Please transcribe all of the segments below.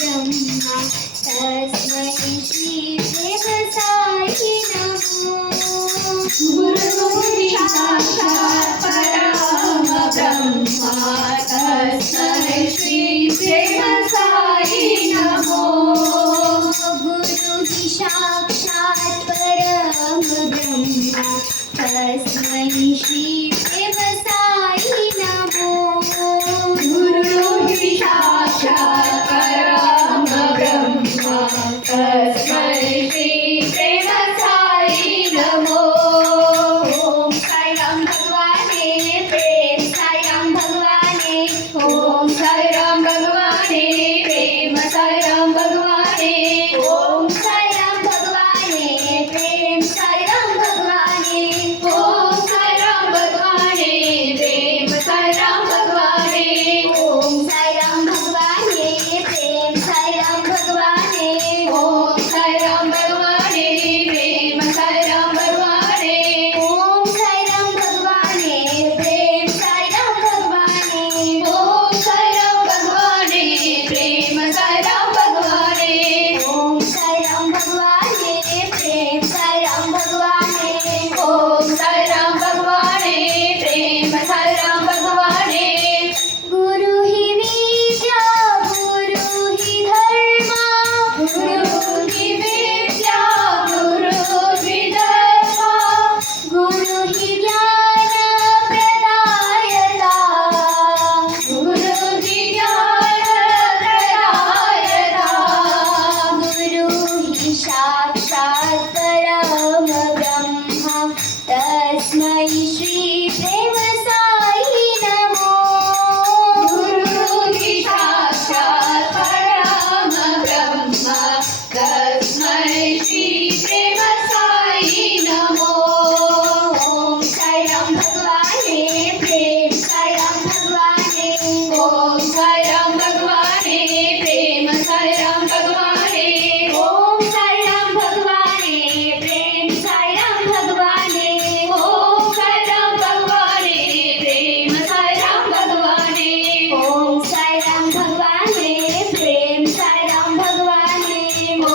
ब्रह्मा तस्मै श्री देव साई नमो। गुरु साक्षात् परम ब्रह्मा तस्मै श्री देव साई नमो। गुरु साक्षात् परम ब्रह्मा तस्मै श्री देव साई नमो। गुरु साक्षात् परम ब्रह्मा तस्मै श्री देव साई नमो। ओम साईराम भगवाने प्रेम साईराम भगवाने। ओम साईराम भगवाने प्रेम साईराम भगवाने। ओम साईराम भगवाने प्रेम साईराम भगवाने। ओम साईराम भगवाने प्रेम साईराम भगवाने। ओम साईराम भगवाने प्रेम साईराम भगवाने। ओम साईराम भगवाने प्रेम साईराम भगवाने। ओम साईराम भगवाने प्रेम साईराम भगवाने। ओम साईराम भगवाने प्रेम साईराम भगवाने। ओम साईराम भगवाने प्रेम साईराम भगवाने। ओम साईराम भगवाने प्रेम साईराम भगवाने। गुरु ही विद्या गुरु ही धर्म। गुरु ही विद्या गुरु ही धर्म। गुरु ही ज्ञान प्रदायता। गुरु ही ज्ञान प्रदायता। गुरु ही साक्षात् परम ब्रह्मा तस्मै श्री देव साई नमो। गुरु ही साक्षात् परम ब्रह्मा तस्मै श्री देव साई नमो। ओम साईराम भगवाने प्रेम साईराम भगवाने। ओम साईराम भगवाने प्रेम साईराम भगवाने। ओम साईराम भगवाने प्रेम साईराम भगवाने। ओम साईराम भगवाने प्रेम साईराम भगवाने। ओम साईराम भगवाने प्रेम साईराम भगवाने।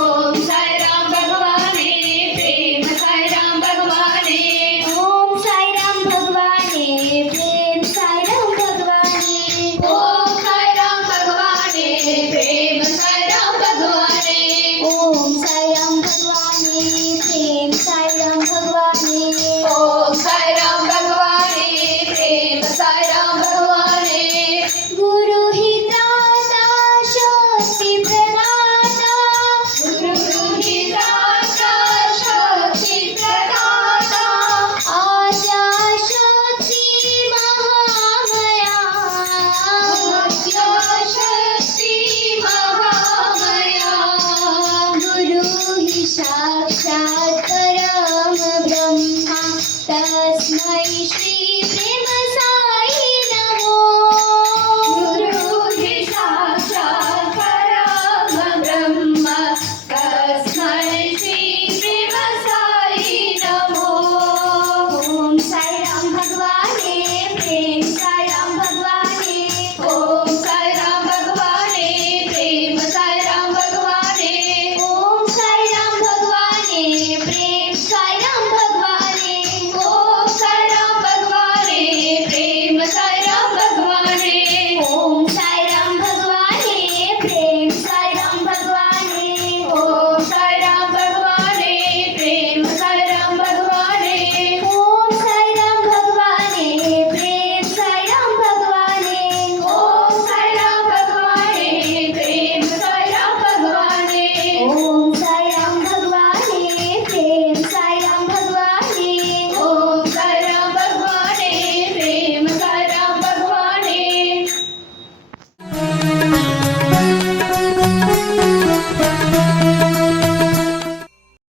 ओम साईराम भगवाने प्रेम साईराम भगवाने। ओम साईराम भगवाने प्रेम साईराम भगवाने। ओम साईराम भगवाने प्रेम साईराम भगवाने। ओम साईराम भगवाने प्रेम साईराम भगवाने। ओम साईराम भगवाने प्रेम साईराम भगवाने। गुरु ही त्राता शक्ती प्रदाता।